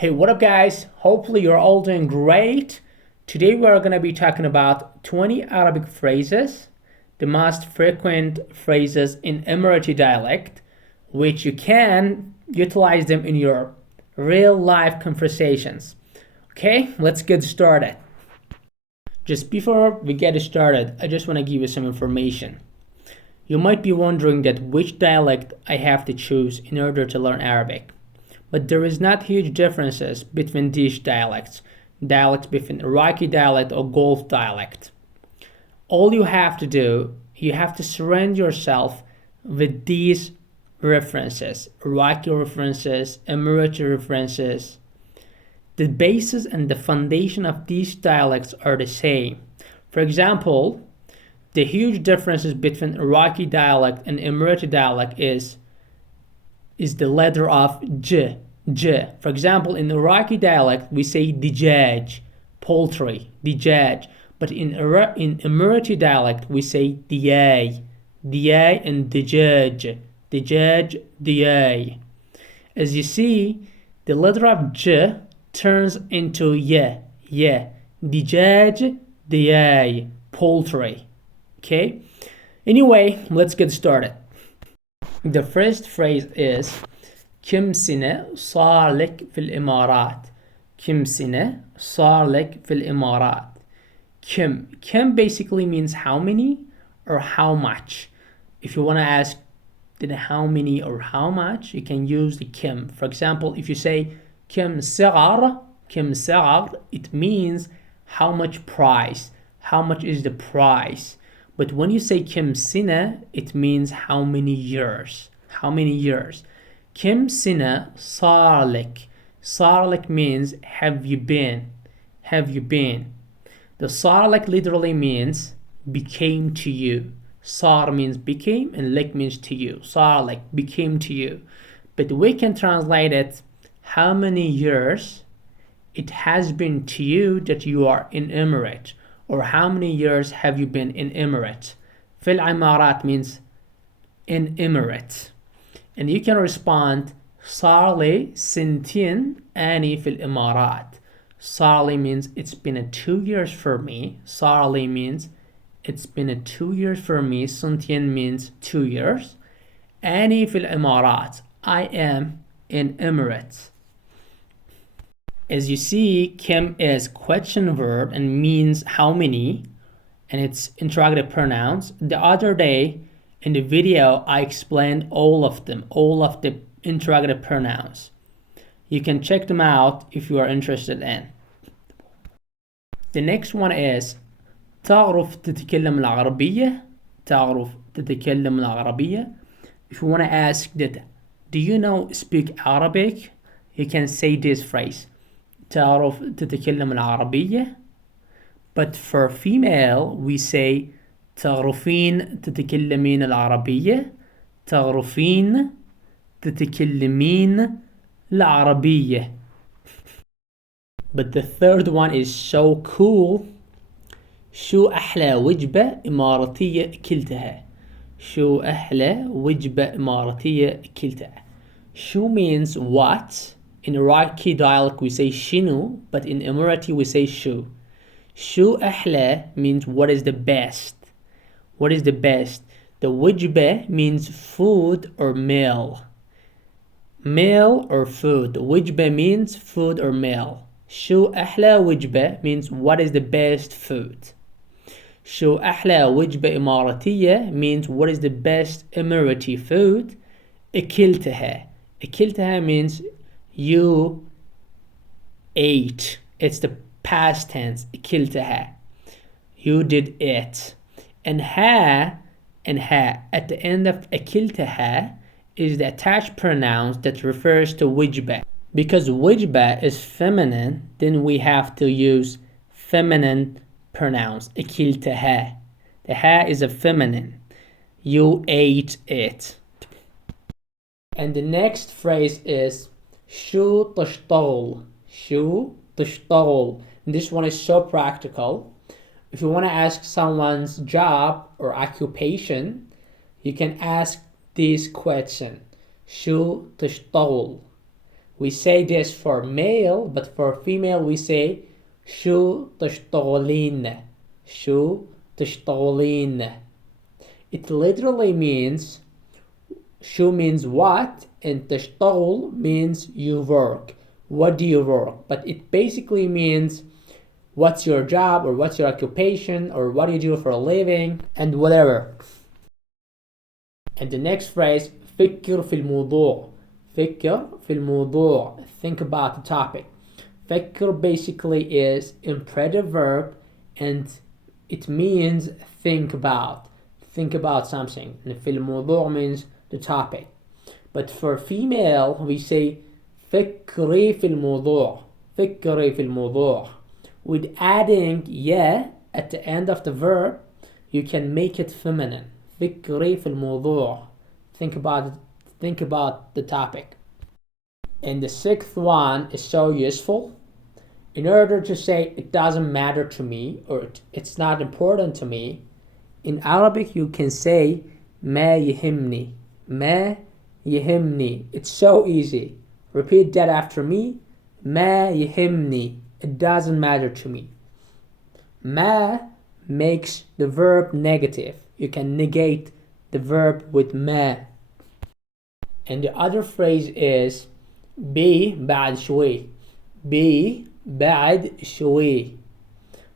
Hey, what up guys? Hopefully you're all doing great. Today we're going to be talking about 20 Arabic phrases, the most frequent phrases in Emirati dialect, which you can utilize them in your real life conversations. Okay, let's get started. Just before we get started, I just want to give you some information. You might be wondering that which dialect I have to choose in order to learn Arabic. But there is not huge differences between these dialects between Iraqi dialect or Gulf dialect. All you have to do, you have to surround yourself with these references, Iraqi references, Emirati references. The basis and the foundation of these dialects are the same. For example, the huge differences between Iraqi dialect and Emirati dialect is the letter of J. For example, in Iraqi dialect, we say dijaj, poultry, dijaj. But in Emirati dialect, we say diyay and dijaj, diyay. As you see, the letter of J turns into ye, dijaj, diyay, poultry. Okay? Anyway, let's get started. The first phrase is كم سنة صار لك في الإمارات. كم سنة صار لك في الإمارات. Kim basically means how many or how much. If you want to ask how many or how much, you can use the kim. For example, if you say كم صغر, it means how much price, how much is the price. But when you say كم سنة, it means how many years. كم سنة صار لك. صار لك means have you been. The صار لك literally means became to you. صار means became and لك means to you. صار لك became to you. But we can translate it how many years it has been to you that you are in Emirate, or how many years have you been in Emirate. في الإمارات means in Emirate. And you can respond صار لي سنتين أني في الإمارات. صار لي means it's been 2 years for me. صار لي means it's been 2 years for me. سنتين means 2 years. أني في الإمارات. I am in Emirates. As you see, kim is question verb and means how many, and it's interrogative pronouns. The other day in the video, I explained all of the interrogative pronouns. You can check them out if you are interested in. The next one is تعرف تتكلم العربية. If you want to ask that, do you speak Arabic? You can say this phrase. تعرف تتكلم العربية. But for female, we say تعرفين تتكلمين العربية. تعرفين تتكلمين العربية. But the third one is so cool. شو أحلى وجبة إماراتية أكلتها. شو أحلى وجبة إماراتية أكلتها. شو means what. In Iraqi dialect we say shinu, but in Emirati we say shu. Shu أحلى means what is the best. The wujbah means food or meal. Meal or food. Wujbah means food or meal. Shu أحلى wujbah means what is the best food. Shu أحلى wujbah إماراتية means what is the best Emirati food. أكلتها means you ate. It's the past tense. أكلتها. You did it. And ha at the end of أكلتها is the attached pronoun that refers to wujbah. Because wujbah is feminine, then we have to use feminine pronouns. أكلتها. The ha is a feminine. You ate it. And the next phrase is شو تشتغل. This one is so practical. If you want to ask someone's job or occupation, you can ask this question. شو تشتغل. We say this for male, but for female we say شو تشتغلين. شو تشتغلين. It literally means شو means what and تشتغل means you work. What do you work? But it basically means what's your job or what's your occupation or what do you do for a living and whatever. And the next phrase فكر في الموضوع. فكر في الموضوع. Think about the topic. فكر basically is imperative verb and it means think about. Think about something. And في الموضوع means the topic. But for female we say فكري في الموضوع. فكري في الموضوع. With adding yeah at the end of the verb you can make it feminine. فكري في الموضوع. Think about the topic. And the sixth one is so useful. In order to say it doesn't matter to me or it's not important to me, in Arabic you can say ما يهمني. ما يهمني. It's so easy. Repeat that after me. ما يهمني. It doesn't matter to me. ما makes the verb negative. You can negate the verb with ما. And the other phrase is be بعد شوي. Be بعد شوي.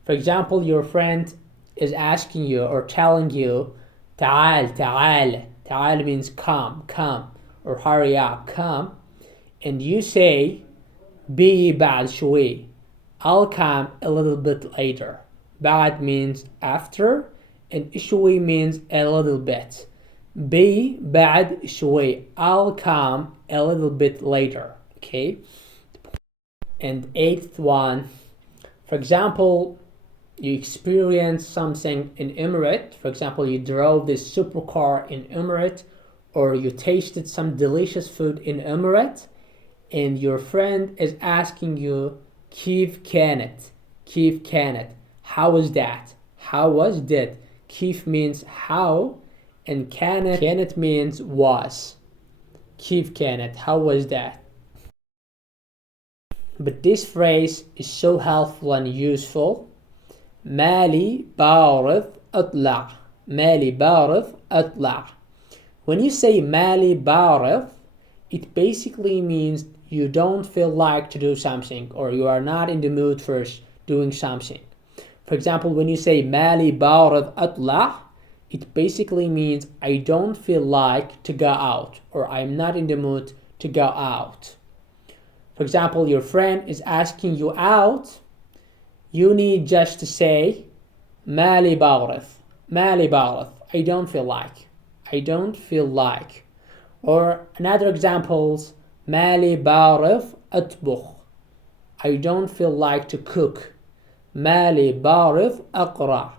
For example, your friend is asking you or telling you تعال تعال. تعال means come, come, or hurry up, come. And you say be بعد شوي. I'll come a little bit later. بعد means after and شوي means a little bit. Be بعد شوي. I'll come a little bit later. Okay. And eighth one, for example, you experience something in Emirate. For example, you drove this supercar in Emirate, or you tasted some delicious food in Emirate, and your friend is asking you كيف كانت. كيف كانت. How was that? How was that? كيف means how and كانت means was. كيف كانت. How was that? But this phrase is so helpful and useful. مالي بارد أطلع. مالي بارد أطلع. When you say مالي بارد, it basically means you don't feel like to do something or you are not in the mood for doing something. For example, when you say مالي بارد أطلع, it basically means I don't feel like to go out or I'm not in the mood to go out. For example, your friend is asking you out, you need just to say مالي بارد. مالي بارد. I don't feel like. I don't feel like. Or another examples, مالي بارد أطبخ. I don't feel like to cook. مالي بارد أقرأ.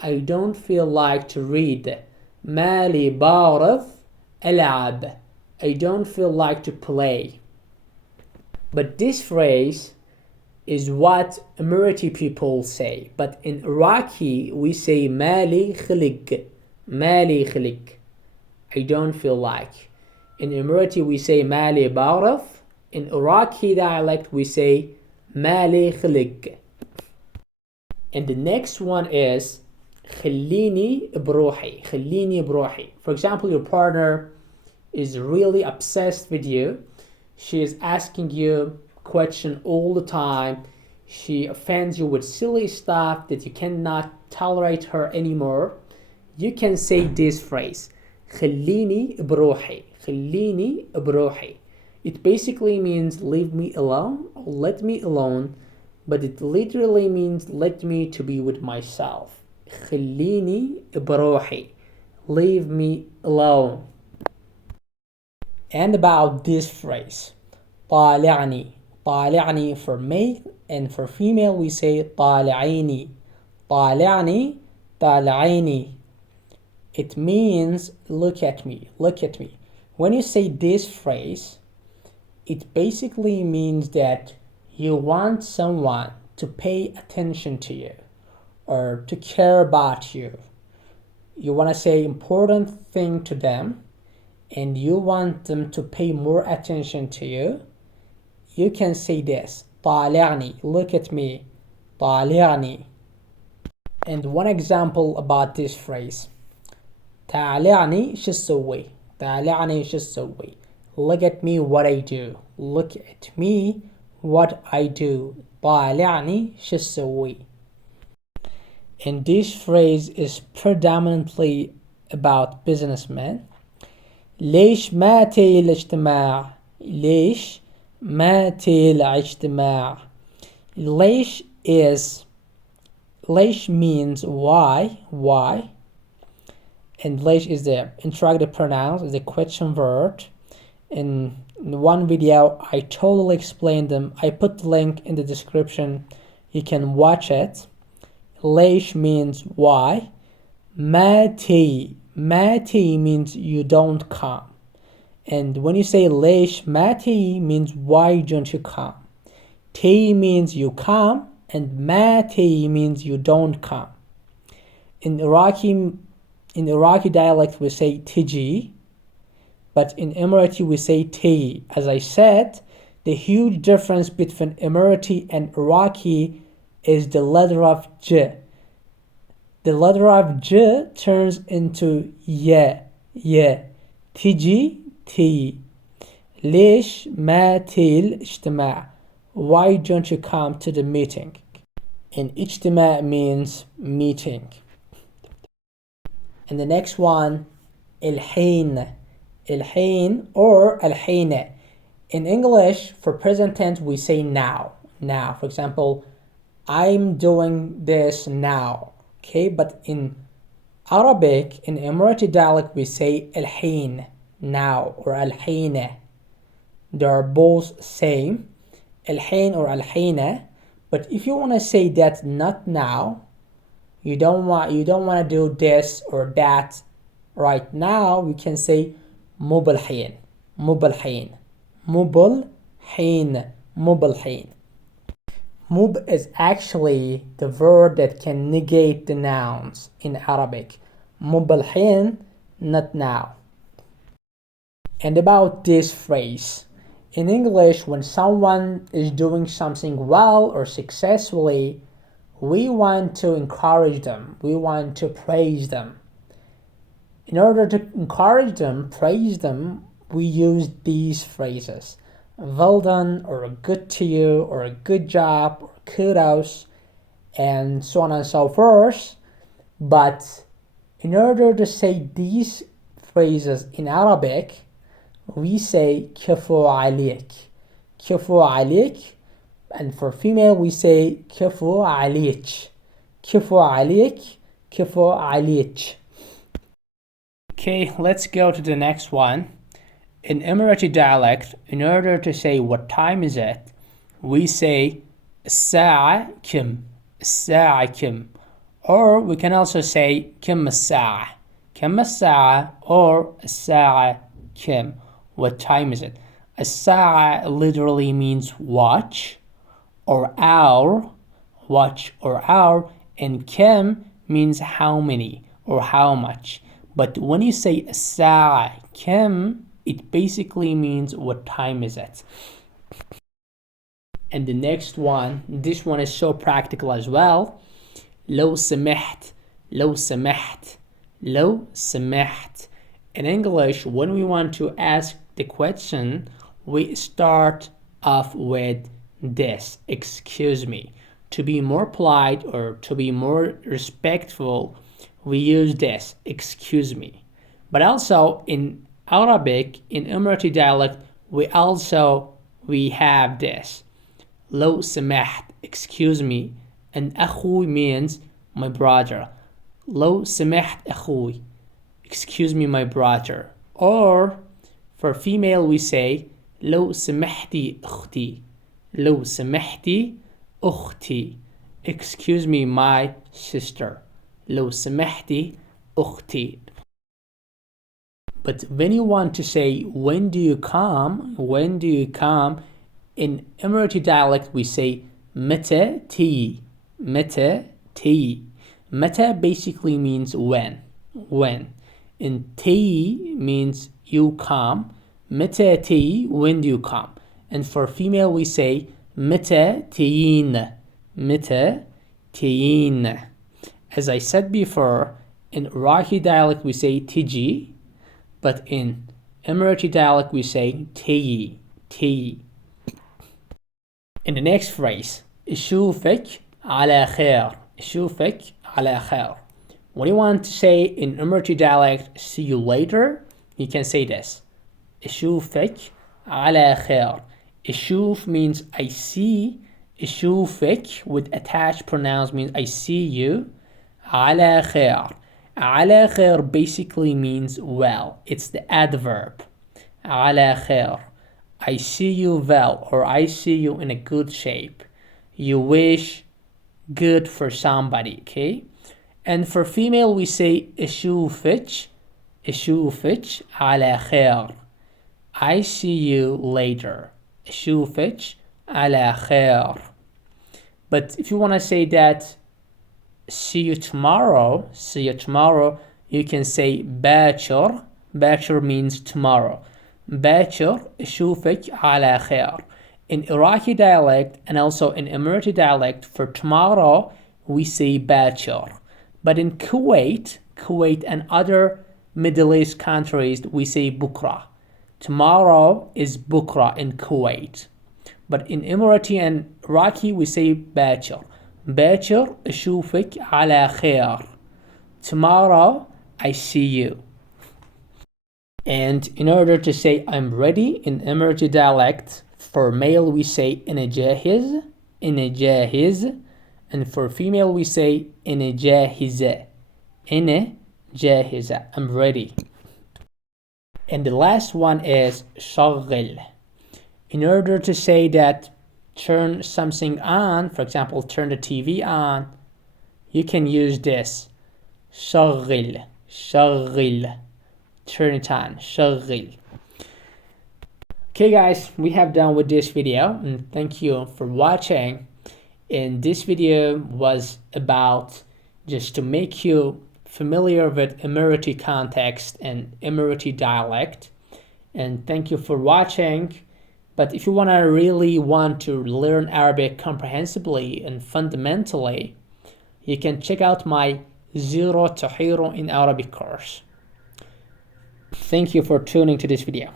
I don't feel like to read. مالي بارد ألعب. I don't feel like to play. But this phrase is what Emirati people say. But in Iraqi, we say مالي خلق. مالي خلق. I don't feel like. In Emirati, we say مالي بارد. In Iraqi dialect, we say مالي خلق. And the next one is خليني بروحي. خليني بروحي. For example, your partner is really obsessed with you. She is asking you question all the time. She offends you with silly stuff that you cannot tolerate her anymore. You can say this phrase خليني بروحي. خليني بروحي. It basically means leave me alone or let me alone, but it literally means let me to be with myself. خليني بروحي. Leave me alone. And about this phrase طالعني. طالعني for male and for female we say طالعيني. طالعني. طالعيني. It means look at me. Look at me. When you say this phrase, it basically means that you want someone to pay attention to you or to care about you. You want to say important thing to them and you want them to pay more attention to you you can say this. طالعني, look at me. طالعني. And one example about this phrase. طالعني شو تسوي. طالعني شو تسوي. Look at me what I do. Look at me what I do. طالعني شو تسوي. And this phrase is predominantly about businessmen. ليش ما تي الاجتماع. ليش ما تي الاجتماع. ليش means why, and ليش is the interrogative pronoun, is the question word. In one video I totally explained them. I put the link in the description, you can watch it. ليش means why. ما تي means you don't come, and when you say ليش ما تي means why don't you come. تي means you come, and ما تي means you don't come. In Iraqi dialect we say تجي, but in Emirati we say تي. As I said, the huge difference between Emirati and Iraqi is the letter of J. The letter of J turns into yeah. تجي تي. ليش ما تي الاجتماع. Why don't you come to the meeting. And اجتماع means meeting. And the next one, الحين or الحين. In English, for present tense we say now. For example, I'm doing this now. Okay, but in Arabic, in Emirati dialect we say الحين, now, or الحين. They are both same, الحين or الحين. But if you want to say that not now, you don't want to do this or that right now, you can say مو بالحين. Mub is actually the verb that can negate the nouns in Arabic. مو بالحين, not now. And about this phrase, in English, when someone is doing something well or successfully, we want to encourage them, we want to praise them. In order to encourage them, praise them, we use these phrases. Well done, or good to you, or a good job, or kudos, and so on and so forth. But in order to say these phrases in Arabic, we say كفو عليك, and for female we say كفو عليك. Okay, let's go to the next one. In Emirati dialect, in order to say what time is it, we say الساعة كم, or we can also say كم الساعة, or الساعة كم, what time is it. الساعة literally means watch or hour, and كم means how many or how much. But when you say الساعة كم, it basically means what time is it. And the next one, this one is so practical as well. لو سمحت. In English, when we want to ask the question, we start off with this, excuse me. To be more polite or to be more respectful, we use this, excuse me. But also in Arabic, in Emirati dialect, we have this, لو سمحت, excuse me, and أخوي means my brother. لو سمحت أخوي, excuse me, my brother. Or for female we say لو سمحتي أختي, excuse me, my sister. لو سمحتي أختي. But when you want to say when do you come, in Emirati dialect we say متى تي. متى basically means when, and تي means you come. متى تي, when do you come. And for female, we say متى تيين. متى تيين. As I said before, in Iraqi dialect we say tiji, but in Emirati dialect we say tiyi. Tiyi. In the next phrase, اشوفك على خير. اشوفك على خير. When you want to say in Emirati dialect, see you later, you can say this. اشوفك على خير. اشوف means I see. اشوفك with attached pronouns means I see you. على خير. على خير basically means well. It's the adverb. على خير. I see you well, or I see you in a good shape. You wish good for somebody, okay? And for female we say اشوفك. اشوفك على خير. I see you later. اشوفك على خير. But if you want to say that see you tomorrow, you can say باكر. باكر means tomorrow. باكر اشوفك على خير. In Iraqi dialect and also in Emirati dialect, for tomorrow we say باكر. But in Kuwait and other Middle East countries we say بكرة. Tomorrow is بكرة in Kuwait. But in Emirati and Iraqi we say باكر. باكر اشوفك على خير. Tomorrow I see you. And in order to say I'm ready in Emirati dialect, for male we say أنا جاهز. أنا جاهز. And for female we say أنا جاهزة. أنا جاهزة. I'm ready. And the last one is شغل. In order to say that turn something on, for example, turn the TV on, you can use this. شغل. شغل. Turn it on. شغل. Okay guys, we have done with this video, and thank you for watching. And this video was about just to make you familiar with Emirati context and Emirati dialect. And thank you for watching. But if you really want to learn Arabic comprehensively and fundamentally, you can check out my Zero to Hero in Arabic course. Thank you for tuning to this video.